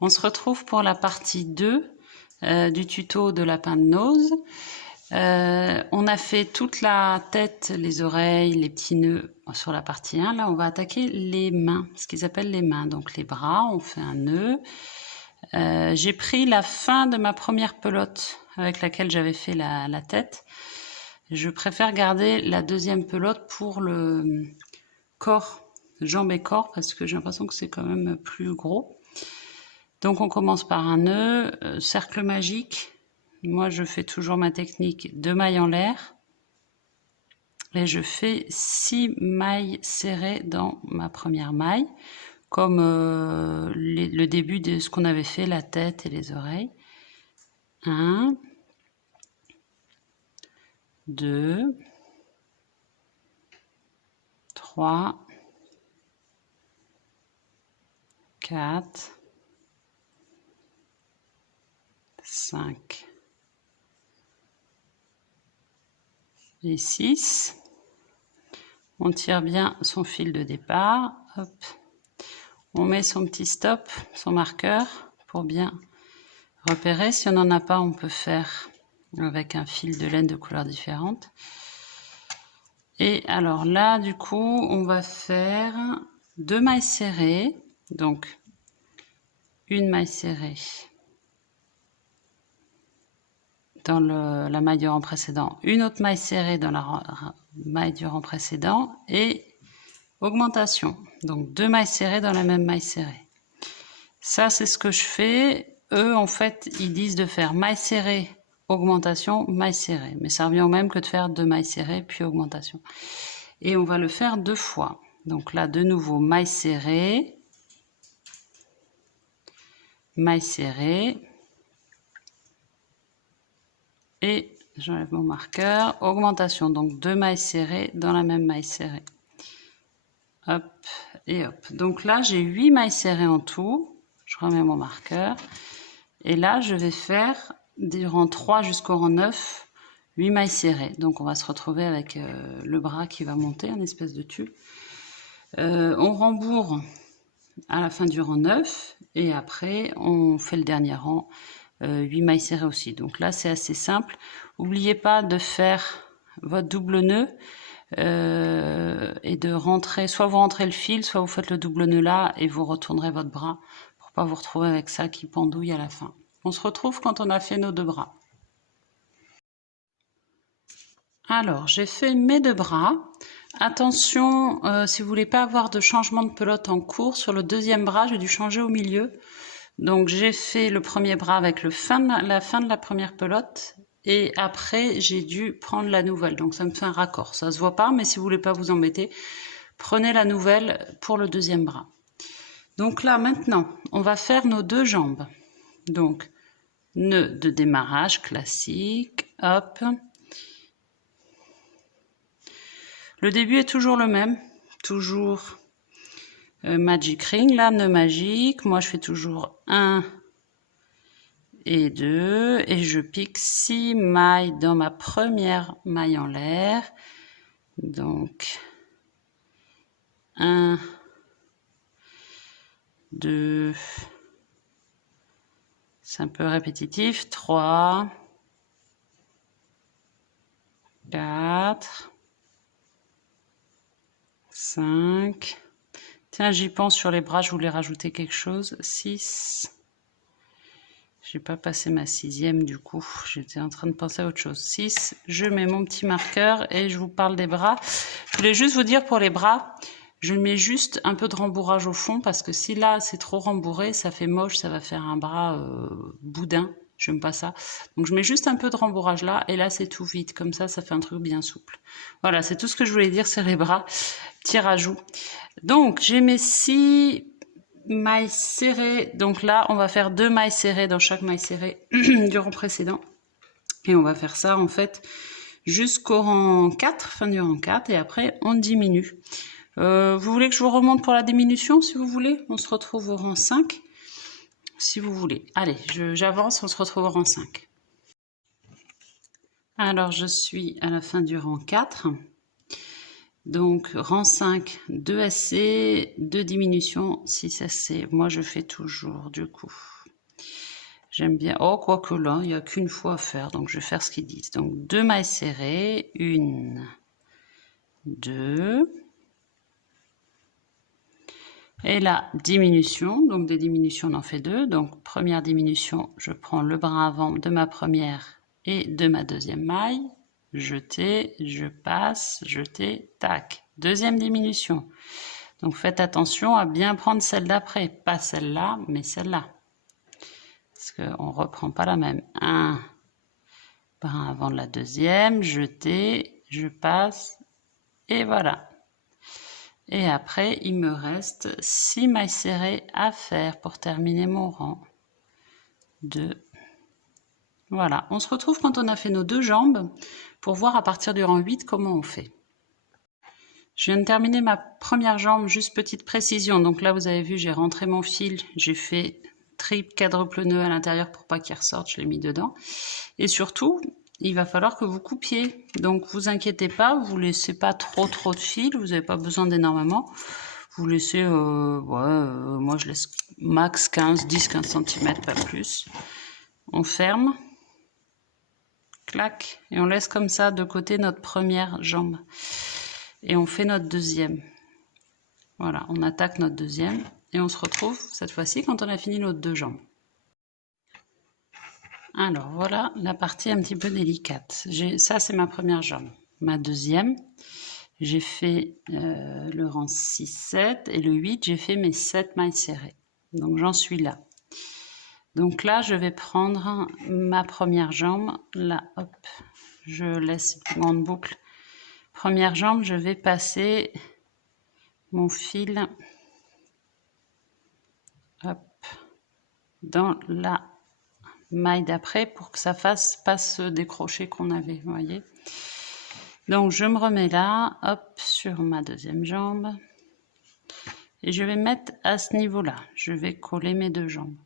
On se retrouve pour la partie 2 du tuto de lapin de nose. On a fait toute la tête, les oreilles, les petits nœuds sur la partie 1. Là, on va attaquer les mains, ce qu'ils appellent les mains. Donc les bras, on fait un nœud. J'ai pris la fin de ma première pelote avec laquelle j'avais fait la tête. Je préfère garder la deuxième pelote pour le corps, jambes et corps, parce que j'ai l'impression que c'est quand même plus gros. Donc on commence par un nœud, cercle magique. Moi je fais toujours ma technique de mailles en l'air. Et je fais 6 mailles serrées dans ma première maille, comme le début de ce qu'on avait fait, la tête et les oreilles. 1, 2, 3, 4, 5 et 6. On tire bien son fil de départ. Hop. On met son petit stop, son marqueur, pour bien repérer. Si on n'en a pas, on peut faire avec un fil de laine de couleurs différentes. Et alors là, du coup, on va faire 2 mailles serrées. Donc, une maille serrée dans la maille du rang précédent, une autre maille serrée dans la maille du rang précédent et augmentation. Donc 2 mailles serrées dans la même maille serrée. Ça, c'est ce que je fais. Eux, en fait, ils disent de faire maille serrée, augmentation, maille serrée. Mais ça revient au même que de faire 2 mailles serrées puis augmentation. Et on va le faire 2 fois. Donc là, de nouveau, maille serrée, maille serrée. Et j'enlève mon marqueur, augmentation, donc 2 mailles serrées dans la même maille serrée. Hop et hop. Donc là, j'ai 8 mailles serrées en tout. Je remets mon marqueur. Et là, je vais faire du rang 3 jusqu'au rang 9, 8 mailles serrées. Donc on va se retrouver avec le bras qui va monter, un espèce de tube. On rembourre à la fin du rang 9 et après, on fait le dernier rang. 8 mailles serrées aussi. Donc là, c'est assez simple. N'oubliez pas de faire votre double nœud et de rentrer, soit vous rentrez le fil, soit vous faites le double nœud là et vous retournerez votre bras pour pas vous retrouver avec ça qui pendouille à la fin. On se retrouve quand on a fait nos 2 bras. Alors, j'ai fait mes 2 bras. Attention, si vous voulez pas avoir de changement de pelote en cours, sur le deuxième bras, j'ai dû changer au milieu. Donc j'ai fait le premier bras avec la fin de la première pelote et après j'ai dû prendre la nouvelle. Donc ça me fait un raccord. Ça se voit pas, mais si vous voulez pas vous embêter, prenez la nouvelle pour le deuxième bras. Donc là maintenant, on va faire nos 2 jambes. Donc nœud de démarrage classique, hop. Le début est toujours le même, toujours magic ring, là, nœud magique. Moi, je fais toujours 1 et 2 et je pique 6 mailles dans ma première maille en l'air. Donc, 1, 2, c'est un peu répétitif, 3, 4, 5, tiens, j'y pense sur les bras, je voulais rajouter quelque chose. 6. J'ai pas passé ma 6e du coup. J'étais en train de penser à autre chose. 6. Je mets mon petit marqueur et je vous parle des bras. Je voulais juste vous dire pour les bras, je mets juste un peu de rembourrage au fond parce que si là c'est trop rembourré, ça fait moche, ça va faire un bras boudin. J'aime pas ça. Donc je mets juste un peu de rembourrage là et là c'est tout vide. Comme ça fait un truc bien souple. Voilà, c'est tout ce que je voulais dire sur les bras. Petit rajout. Donc j'ai mes 6 mailles serrées. Donc là, on va faire 2 mailles serrées dans chaque maille serrée du rang précédent. Et on va faire ça en fait jusqu'au rang 4, fin du rang 4. Et après, on diminue. Vous voulez que je vous remonte pour la diminution si vous voulez? On se retrouve au rang 5. Si vous voulez. Allez, j'avance, on se retrouve au rang 5. Alors, je suis à la fin du rang 4. Donc, rang 5, 2 SC, 2 diminutions, 6 SC. Moi, je fais toujours, du coup. J'aime bien. Oh, quoique là, il n'y a qu'une fois à faire, donc je vais faire ce qu'ils disent. Donc, 2 mailles serrées, 1, 2. Et là, diminution. Donc, des diminutions, on en fait 2. Donc, première diminution, je prends le bras avant de ma première et de ma deuxième maille. Jeter, je passe, jeter, tac. Deuxième diminution. Donc faites attention à bien prendre celle d'après, pas celle-là, mais celle-là. Parce qu'on ne reprend pas la même. Un brin avant de la deuxième, jeter, je passe, et voilà. Et après, il me reste 6 mailles serrées à faire pour terminer mon rang. 2. Voilà, on se retrouve quand on a fait nos 2 jambes pour voir à partir du rang 8 comment on fait. Je viens de terminer ma première jambe, juste petite précision. Donc là, vous avez vu, j'ai rentré mon fil, j'ai fait triple, quadruple nœud à l'intérieur pour pas qu'il ressorte, je l'ai mis dedans. Et surtout, il va falloir que vous coupiez. Donc vous inquiétez pas, vous laissez pas trop de fil, vous n'avez pas besoin d'énormément. Vous laissez, moi je laisse max 10-15 cm, pas plus. On ferme. Clac, et on laisse comme ça de côté notre première jambe. Et on fait notre deuxième. Voilà, on attaque notre deuxième. Et on se retrouve cette fois-ci quand on a fini nos 2 jambes. Alors voilà la partie un petit peu délicate. Ça c'est ma première jambe. Ma deuxième, j'ai fait le rang 6-7 et le 8, j'ai fait mes 7 mailles serrées. Donc j'en suis là. Donc là, je vais prendre ma première jambe. Là, hop, je laisse une grande boucle. Première jambe, je vais passer mon fil hop, dans la maille d'après pour que ça fasse pas ce décroché qu'on avait, vous voyez. Donc je me remets là, hop, sur ma deuxième jambe. Et je vais mettre à ce niveau-là. Je vais coller mes 2 jambes.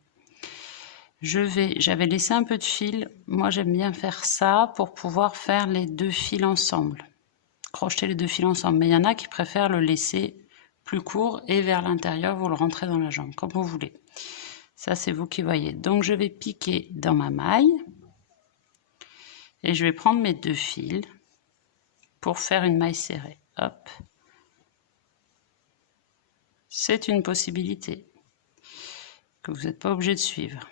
J'avais laissé un peu de fil. Moi, j'aime bien faire ça pour pouvoir faire les 2 fils ensemble. Crocheter les 2 fils ensemble. Mais il y en a qui préfèrent le laisser plus court et vers l'intérieur, vous le rentrez dans la jambe, comme vous voulez. Ça, c'est vous qui voyez. Donc, je vais piquer dans ma maille. Et je vais prendre mes 2 fils pour faire une maille serrée. Hop. C'est une possibilité que vous n'êtes pas obligé de suivre.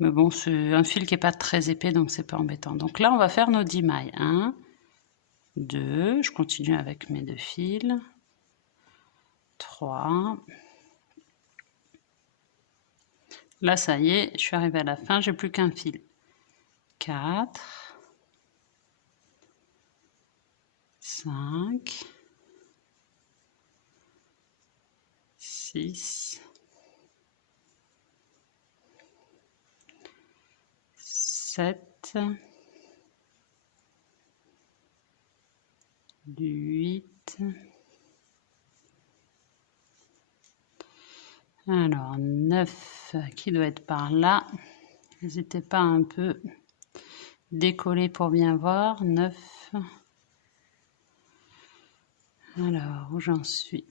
Mais bon, c'est un fil qui n'est pas très épais, donc c'est pas embêtant. Donc là, on va faire nos 10 mailles. 1, 2, je continue avec mes 2 fils. 3. Là, ça y est, je suis arrivée à la fin, j'ai plus qu'un fil. 4. 5. 6. 7, 8, alors 9 qui doit être par là. N'hésitez pas à un peu décoller pour bien voir. 9. Alors, où j'en suis?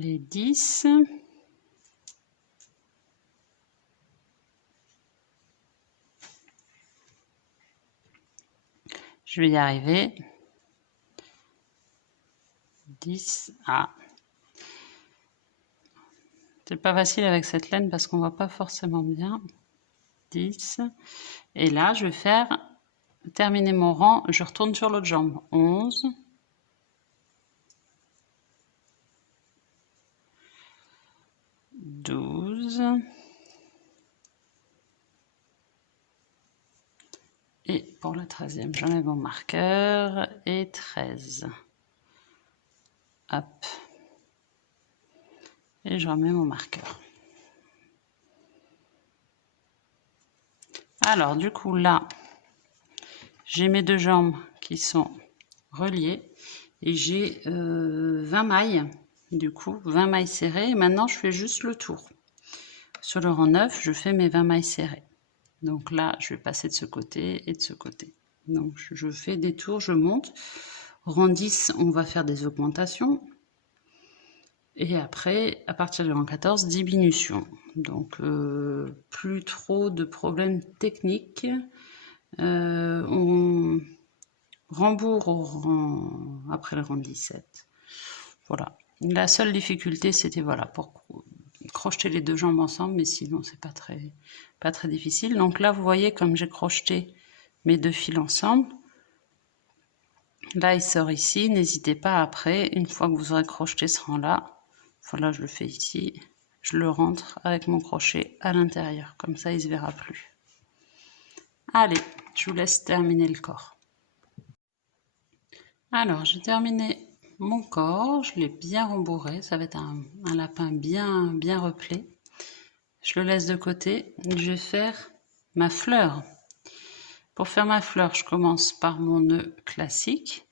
Les 10. Je vais y arriver. 10. Ah. C'est pas facile avec cette laine parce qu'on voit pas forcément bien. 10. Et là, je vais faire terminer mon rang. Je retourne sur l'autre jambe. 11. 12. Et pour la 13e, j'enlève mon marqueur. Et 13. Hop. Et je remets mon marqueur. Alors, du coup, là, j'ai mes 2 jambes qui sont reliées. Et j'ai 20 mailles. Du coup, 20 mailles serrées. Et maintenant, je fais juste le tour. Sur le rang 9, je fais mes 20 mailles serrées. Donc là, je vais passer de ce côté et de ce côté. Donc je fais des tours, je monte. Rang 10, on va faire des augmentations. Et après, à partir du rang 14, diminution. Donc plus trop de problèmes techniques. On rembourre au rang, après le rang 17. Voilà. La seule difficulté, c'était voilà, pour crocheter les deux jambes ensemble, mais sinon, c'est pas très difficile. Donc là, vous voyez, comme j'ai crocheté mes deux fils ensemble, là, il sort ici. N'hésitez pas après, une fois que vous aurez crocheté ce rang-là, voilà, je le fais ici, je le rentre avec mon crochet à l'intérieur. Comme ça, il ne se verra plus. Allez, je vous laisse terminer le corps. Alors, j'ai terminé mon corps, je l'ai bien rembourré, ça va être un lapin bien replé. Je le laisse de côté, je vais faire ma fleur. Pour faire ma fleur, je commence par mon nœud classique,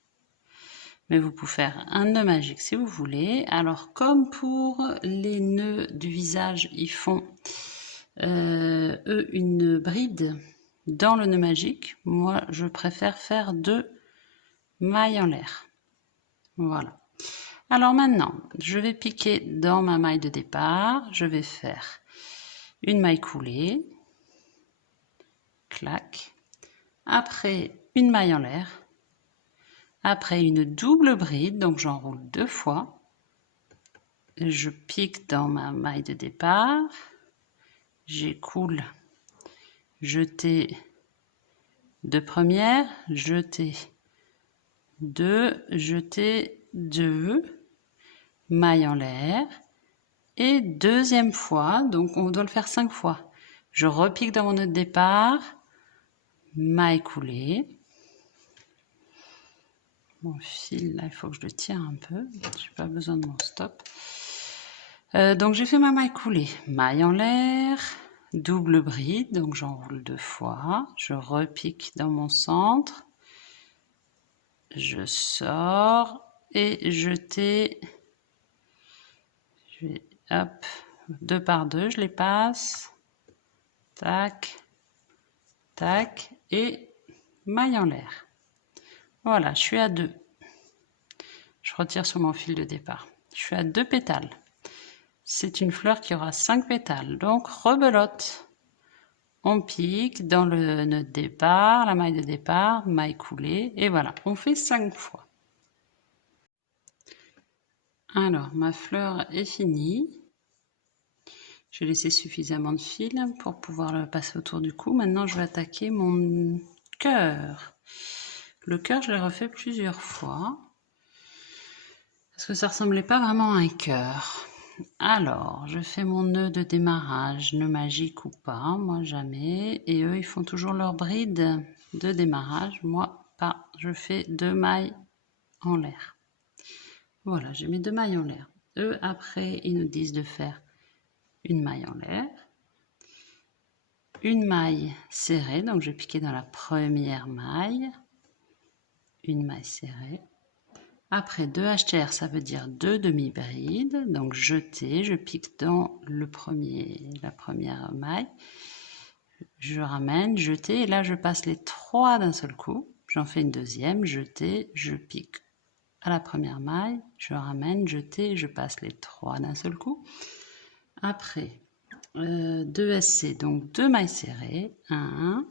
mais vous pouvez faire un nœud magique si vous voulez. Alors, comme pour les nœuds du visage, ils font eux une bride dans le nœud magique. Moi, je préfère faire 2 mailles en l'air. Voilà. Alors maintenant, je vais piquer dans ma maille de départ. Je vais faire une maille coulée. Clac. Après, une maille en l'air. Après, une double bride. Donc, j'enroule 2 fois. Je pique dans ma maille de départ. J'écoule. Jeter 2 premières. Jeter 2. Jeter 2. Maille en l'air. Et deuxième fois, donc on doit le faire 5 fois. Je repique dans mon nœud de départ, maille coulée. Mon fil, là, il faut que je le tire un peu. J'ai pas besoin de mon stop. Donc j'ai fait ma maille coulée. Maille en l'air, double bride, donc j'enroule 2 fois. Je repique dans mon centre. Je sors et jeter. Je vais, hop, 2 par 2, je les passe. Tac, tac, et maille en l'air. Voilà, je suis à 2. Je retire sur mon fil de départ. Je suis à 2 pétales. C'est une fleur qui aura 5 pétales. Donc, rebelote. On pique dans le nœud de départ, la maille de départ, maille coulée, et voilà, on fait 5 fois. Alors, ma fleur est finie. J'ai laissé suffisamment de fil pour pouvoir le passer autour du cou. Maintenant, je vais attaquer mon cœur. Le cœur, je l'ai refait plusieurs fois. Parce que ça ressemblait pas vraiment à un cœur. Alors, je fais mon nœud de démarrage, nœud magique ou pas, moi jamais. Et eux, ils font toujours leur bride de démarrage. Moi, pas. Je fais 2 mailles en l'air. Voilà, j'ai mes 2 mailles en l'air. Eux, après, ils nous disent de faire une maille en l'air. Une maille serrée, donc je vais piquer dans la première maille. Une maille serrée. Après 2 HTR, ça veut dire 2 demi-brides. Donc jeter, je pique dans la première maille. Je ramène, jeter, et là je passe les 3 d'un seul coup. J'en fais une deuxième, jeter, je pique à la première maille, je ramène, jeter, je passe les 3 d'un seul coup. Après, 2 SC, donc 2 mailles serrées, 1,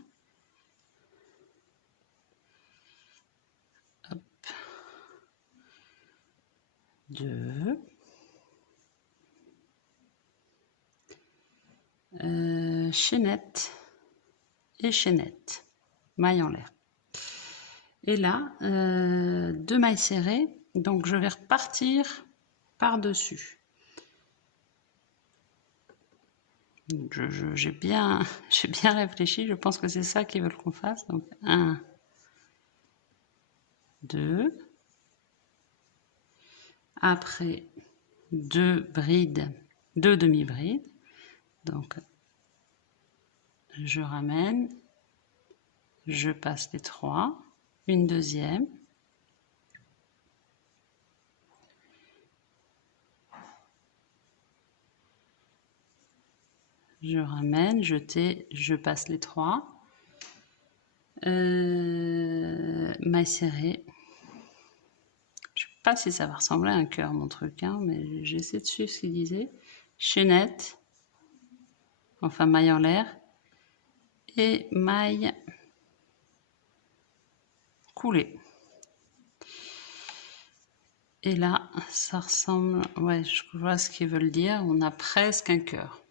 hop, 2, chaînette et chaînette, maille en l'air. Et là, 2 mailles serrées, donc je vais repartir par-dessus. J'ai bien réfléchi, je pense que c'est ça qu'ils veulent qu'on fasse. Donc 1, 2. Après 2 brides, 2 demi-brides. Donc je ramène, je passe les 3, une deuxième. je ramène, je passe les 3. Maille serrée. Je sais pas si ça va ressembler à un cœur mon truc, hein, mais j'essaie de suivre ce qu'il disait. Chaînette, enfin maille en l'air, et maille coulée. Et là, ça ressemble, ouais, je vois ce qu'ils veulent dire, on a presque un cœur.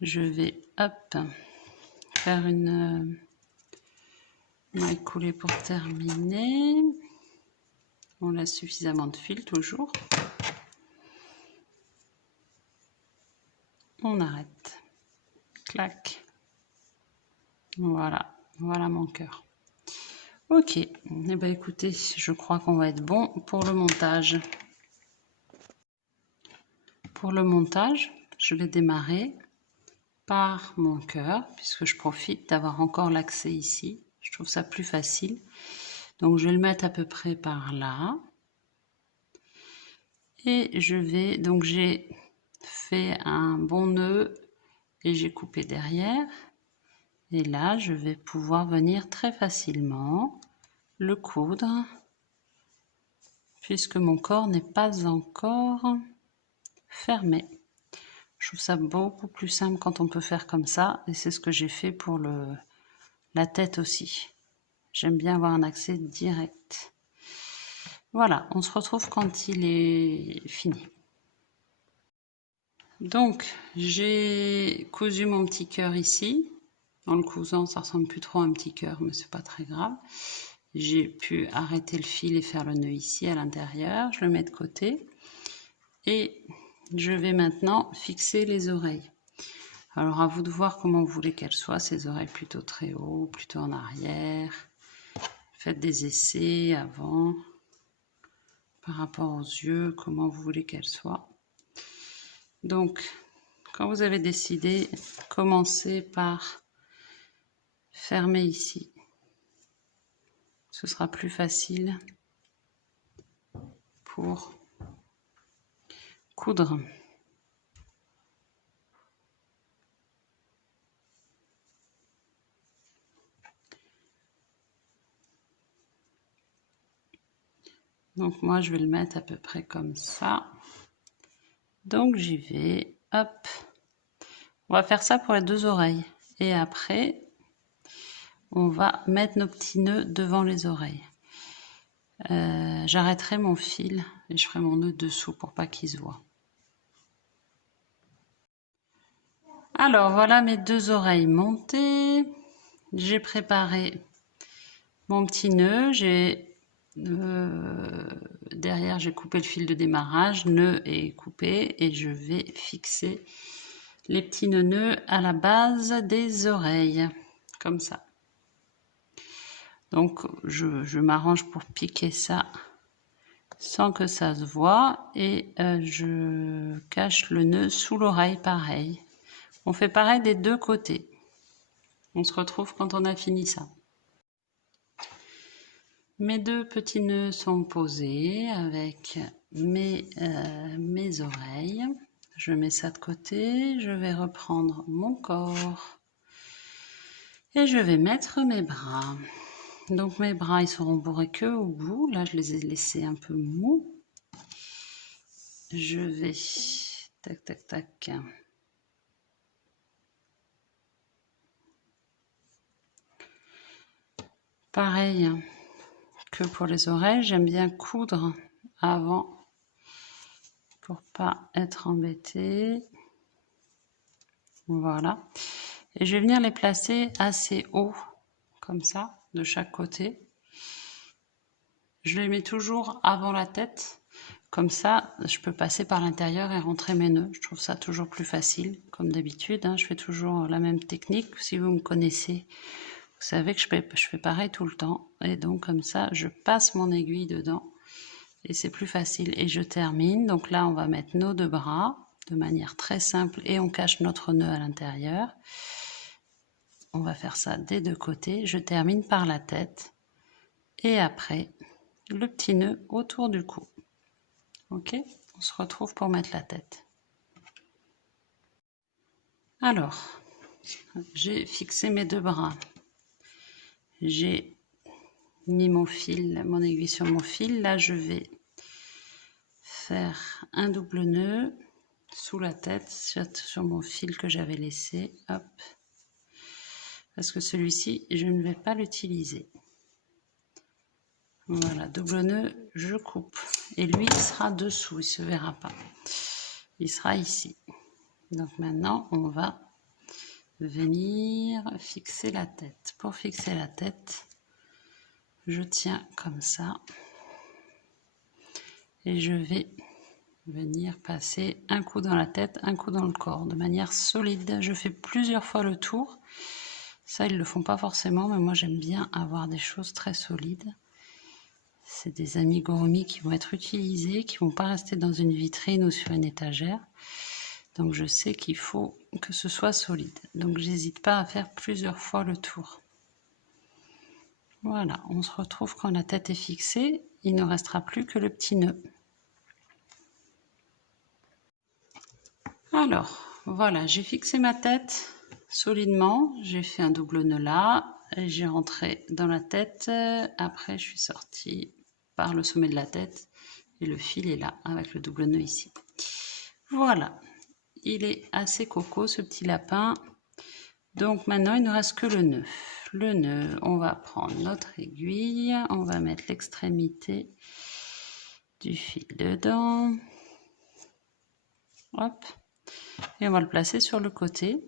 Je vais, hop, faire une maille coulée pour terminer. On laisse suffisamment de fil toujours. On arrête. Clac. Voilà, voilà mon cœur. Ok, eh ben écoutez, je crois qu'on va être bon pour le montage. Pour le montage, je vais démarrer par mon cœur, puisque je profite d'avoir encore l'accès ici. Je trouve ça plus facile. Donc je vais le mettre à peu près par là. Et je vais, donc j'ai fait un bon nœud et j'ai coupé derrière. Et là, je vais pouvoir venir très facilement le coudre, puisque mon corps n'est pas encore fermé. Je trouve ça beaucoup plus simple quand on peut faire comme ça, et c'est ce que j'ai fait pour la tête aussi. J'aime bien avoir un accès direct. Voilà, on se retrouve quand il est fini. Donc, j'ai cousu mon petit cœur ici. En le cousant, ça ressemble plus trop à un petit cœur, mais c'est pas très grave. J'ai pu arrêter le fil et faire le nœud ici à l'intérieur. Je le mets de côté. Et je vais maintenant fixer les oreilles. Alors, à vous de voir comment vous voulez qu'elles soient, ces oreilles plutôt très haut, plutôt en arrière. Faites des essais avant, par rapport aux yeux, comment vous voulez qu'elles soient. Donc, quand vous avez décidé, commencez par fermer ici. Ce sera plus facile pour coudre. Donc moi, je vais le mettre à peu près comme ça. Donc j'y vais, hop. On va faire ça pour les 2 oreilles. Et après, on va mettre nos petits nœuds devant les oreilles. J'arrêterai mon fil et je ferai mon nœud dessous pour pas qu'il se voit. Alors voilà mes 2 oreilles montées. J'ai préparé mon petit nœud. Derrière j'ai coupé le fil de démarrage, nœud est coupé et je vais fixer les petits nœuds à la base des oreilles, comme ça. Donc je m'arrange pour piquer ça sans que ça se voit et je cache le nœud sous l'oreille pareil. On fait pareil des 2 côtés. On se retrouve quand on a fini ça. Mes 2 petits nœuds sont posés avec mes oreilles. Je mets ça de côté. Je vais reprendre mon corps. Et je vais mettre mes bras. Donc mes bras, ils seront bourrés que au bout. Là, je les ai laissés un peu mous. Je vais... Tac, tac, tac. Pareil que pour les oreilles, j'aime bien coudre avant pour pas être embêtée. Voilà. Et je vais venir les placer assez haut, comme ça, de chaque côté. Je les mets toujours avant la tête. Comme ça, je peux passer par l'intérieur et rentrer mes nœuds. Je trouve ça toujours plus facile, comme d'habitude. Hein, je fais toujours la même technique. Si vous me connaissez, vous savez que je fais pareil tout le temps. Et donc, comme ça, je passe mon aiguille dedans. Et c'est plus facile. Et je termine. Donc là, on va mettre nos 2 bras de manière très simple. Et on cache notre nœud à l'intérieur. On va faire ça des 2 côtés. Je termine par la tête. Et après, le petit nœud autour du cou. Ok, on se retrouve pour mettre la tête. Alors, j'ai fixé mes 2 bras. J'ai mis mon fil, mon aiguille sur mon fil. Là, je vais faire un double nœud sous la tête sur mon fil que j'avais laissé. Hop. Parce que celui-ci, je ne vais pas l'utiliser. Voilà, double nœud, je coupe. Et lui, il sera dessous, il ne se verra pas. Il sera ici. Donc maintenant, on va venir fixer la tête. Pour fixer la tête, je tiens comme ça. Et je vais venir passer un coup dans la tête, un coup dans le corps, de manière solide. Je fais plusieurs fois le tour. Ça, ils ne le font pas forcément, mais moi, j'aime bien avoir des choses très solides. C'est des amigurumi qui vont être utilisés, qui ne vont pas rester dans une vitrine ou sur une étagère. Donc, je sais qu'il faut que ce soit solide. Donc, j'hésite pas à faire plusieurs fois le tour. Voilà, on se retrouve quand la tête est fixée. Il ne restera plus que le petit nœud. Alors, voilà, j'ai fixé ma tête solidement. J'ai fait un double nœud là. J'ai rentré dans la tête. Après, je suis sortie par le sommet de la tête. Et le fil est là, avec le double nœud ici. Voilà, il est assez coco, ce petit lapin. Donc, maintenant, il ne reste que le nœud. Le nœud, on va prendre notre aiguille. On va mettre l'extrémité du fil dedans. Hop. Et on va le placer sur le côté.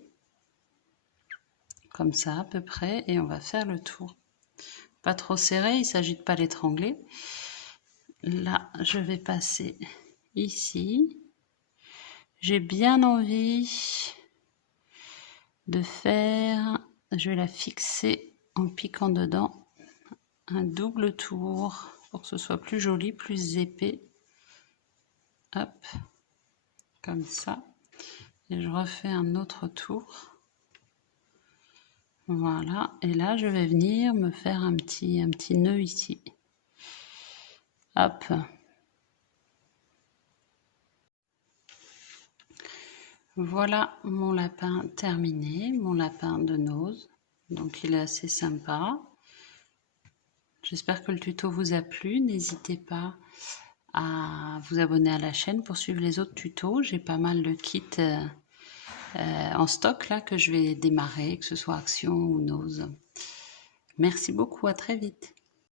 Comme ça, à peu près. Et on va faire le tour. Pas trop serré, il ne s'agit de pas l'étrangler. Là, je vais passer ici. J'ai bien envie de faire, je vais la fixer en piquant dedans, un double tour pour que ce soit plus joli, plus épais. Hop, comme ça. Et je refais un autre tour. Voilà, et là je vais venir me faire un petit nœud ici. Hop. Voilà mon lapin terminé, mon lapin de nose. Donc il est assez sympa. J'espère que le tuto vous a plu. N'hésitez pas à vous abonner à la chaîne pour suivre les autres tutos. J'ai pas mal de kits en stock là que je vais démarrer, que ce soit action ou nose. Merci beaucoup, à très vite.